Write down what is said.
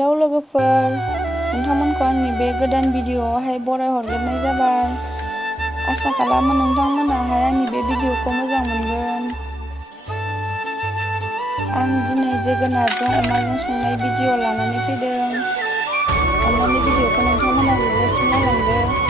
Hello लोगोफोर, नोंथांमोनखौ आंनि बे गोदान भिडिअ'आवहाय बरायहरग्रोनाय जाबाय। आसा खालामो नोंथांमोनाहाय आंनि बे भिडिअ'खौ मोजां मोनगोन। आं दिनै जोगोनारजों अमाजों संनाय भिडिअ' लानानै फैदों। अन्नानै भिडिअ'खौ नोंथांमोना जोबजासिम नायलांदो।